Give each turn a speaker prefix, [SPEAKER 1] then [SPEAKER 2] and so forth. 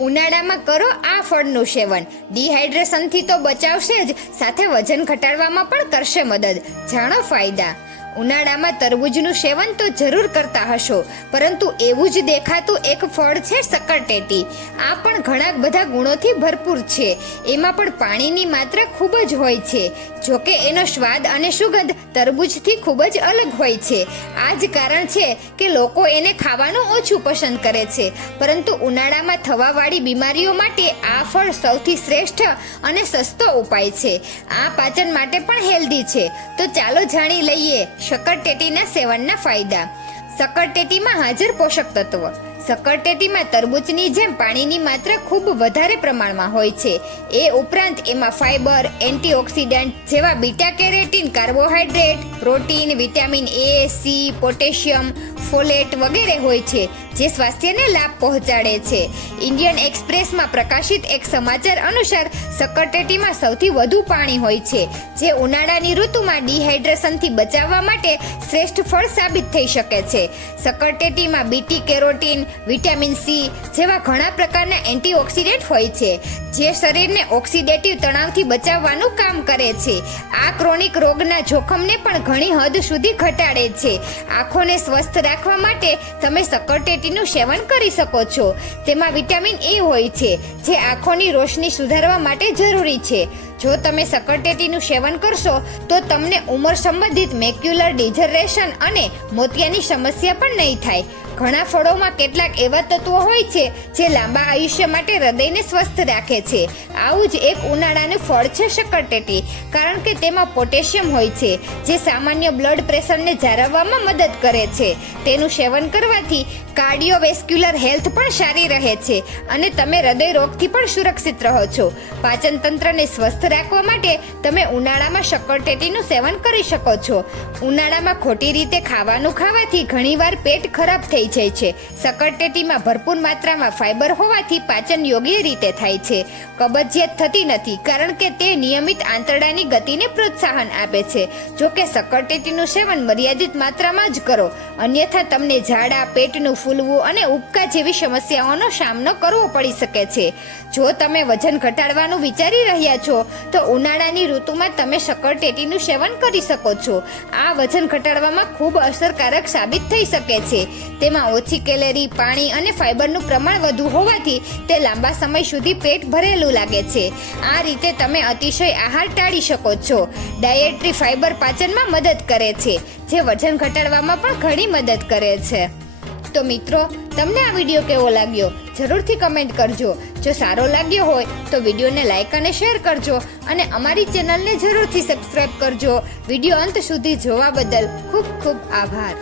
[SPEAKER 1] ઉનાળામાં કરો આ ફળનું સેવન. ડિહાઇડ્રેશનથી તો બચાવશે જ, સાથે વજન ઘટાડવામાં પણ કરશે મદદ. જાણો ફાયદા. ઉનાળામાં તરબૂજનું સેવન તો જરૂર કરતા હશો, પરંતુ એવું જ દેખાતું એક ફળ છે સક્કરટેટી આ પણ ઘણા બધા ગુણોથી ભરપૂર છે. એમાં પણ પાણીની માત્રા ખૂબ જ હોય છે. જોકે એનો સ્વાદ અને સુગંધ તરબૂજથી ખૂબ જ અલગ હોય છે. આ જ કારણ છે કે લોકો એને ખાવાનું ઓછું પસંદ કરે છે. પરંતુ ઉનાળામાં થવાવાળી બીમારીઓ માટે આ ફળ સૌથી શ્રેષ્ઠ અને સસ્તો ઉપાય છે. આ પાચન માટે પણ હેલ્ધી છે. તો ચાલો જાણી લઈએ શક્કરટેટીના સેવનના ફાયદા. શક્કરટેટીમાં હાજર પોષક તત્વો. શક્કરટેટીમાં તરબૂચની જેમ પાણીની માત્રા ખૂબ વધારે પ્રમાણમાં હોય છે. એ ઉપરાંત એમાં ફાઇબર એન્ટીઓક્સિડન્ટ જેવા beta carotene carbohydrate, protein, vitamin A, C, potassium, folate વગેરે હોય છે, જે સ્વાસ્થ્યને લાભ પહોંચાડે છે. ઇન્ડિયન એક્સપ્રેસમાં પ્રકાશિત એક સમાચાર અનુસાર સક્કરટેટીમાં સૌથી વધુ પાણી હોય છે, જે ઉનાળાની ઋતુમાં ડિહાઇડ્રેશનથી બચાવવા માટે શ્રેષ્ઠ ફળ સાબિત થઈ શકે છે. સક્કરટેટીમાં બીટી કેરોટીન વિટામિન સી જેવા ઘણા પ્રકારના એન્ટીઓક્સિડન્ટ હોય છે, જે શરીરને ઓક્સિડેટિવ તણાવથી બચાવવાનું કામ કરે છે. આ ક્રોનિક રોગના જોખમને પણ ઘણી હદ સુધી ઘટાડે છે. આંખોને સ્વસ્થ રાખવા માટે તમે સક્કરટેટીનું સેવન કરી શકો છો. તેમાં વિટામિન એ હોય છે, જે આંખોની રોશની સુધારવા માટે જરૂરી છે. જો તમે સક્કરટેટીનું સેવન કરશો, તો તમને ઉંમર સંબંધિત મેક્યુલર ડિઝરેશન અને મોતિયાની સમસ્યા પણ નહીં થાય. ઘણા ફળોમાં કેટલાક એવા તત્વો હોય છે, જે લાંબા આયુષ્ય માટે હૃદયને સ્વસ્થ રાખે છે. આવું જ એક ઉનાળાનું ફળ છે શક્કરટેટી કારણ કે તેમાં પોટેશિયમ હોય છે, જે સામાન્ય બ્લડ પ્રેશરને જાળવવામાં મદદ કરે છે. તેનું સેવન કરવાથી કાર્ડિયોવેસ્ક્યુલર હેલ્થ પણ સારી રહે છે અને તમે હૃદય રોગથી પણ સુરક્ષિત રહો છો. પાચનતંત્રને સ્વસ્થ રાખવા માટે તમે ઉનાળામાં શક્કરટેટીનું સેવન કરી શકો છો. ઉનાળામાં ખોટી રીતે ખાવાનું ખાવાથી ઘણીવાર પેટ ખરાબ થઈ જાય છે. સક્કરટેટીમાં ભરપૂર માત્રામાં ફાઇબર હોવાથી પાચન યોગ્ય રીતે થાય છે. કબજિયાત થતી નથી, કારણ કે તે નિયમિત આંતરડાની ગતિને પ્રોત્સાહન આપે છે. જો કે સક્કરટેટીનું સેવન મર્યાદિત માત્રામાં જ કરો, અન્યથા તમને ઝાડા, પેટનું ફૂલવું અને ઉબકા જેવી સમસ્યાઓનો સામનો કરવો પડી શકે છે. જો તમે વજન ઘટાડવાનું વિચારી રહ્યા છો તો ઉનાળાની ઋતુમાં તમે શક્કરટેટીનું સેવન કરી શકો છો. આ વજન ઘટાડવામાં ખૂબ અસરકારક સાબિત થઈ શકે છે. તેમાં ઓછી કેલેરી, પાણી અને ફાઇબરનું પ્રમાણ વધુ હોવાથી તે લાંબા સમય સુધી પેટ ભરેલું લાગે છે. આ રીતે તમે અતિશય આહાર ટાળી શકો છો. ડાયેટરી ફાઇબર પાચનમાં મદદ કરે છે, જે વજન ઘટાડવામાં પણ ઘણી મદદ કરે છે. તો મિત્રો, તમને આ વીડિયો કેવો લાગ્યો? જરૂરથી કમેન્ટ કરજો. જો સારો લાગ્યો હોય તો વિડીયોને લાઇક અને શેર કરજો અને અમારી ચેનલને જરૂરથી સબસ્ક્રાઇબ કરજો. વીડિયો અંત સુધી જોવા બદલ ખૂબ ખૂબ આભાર.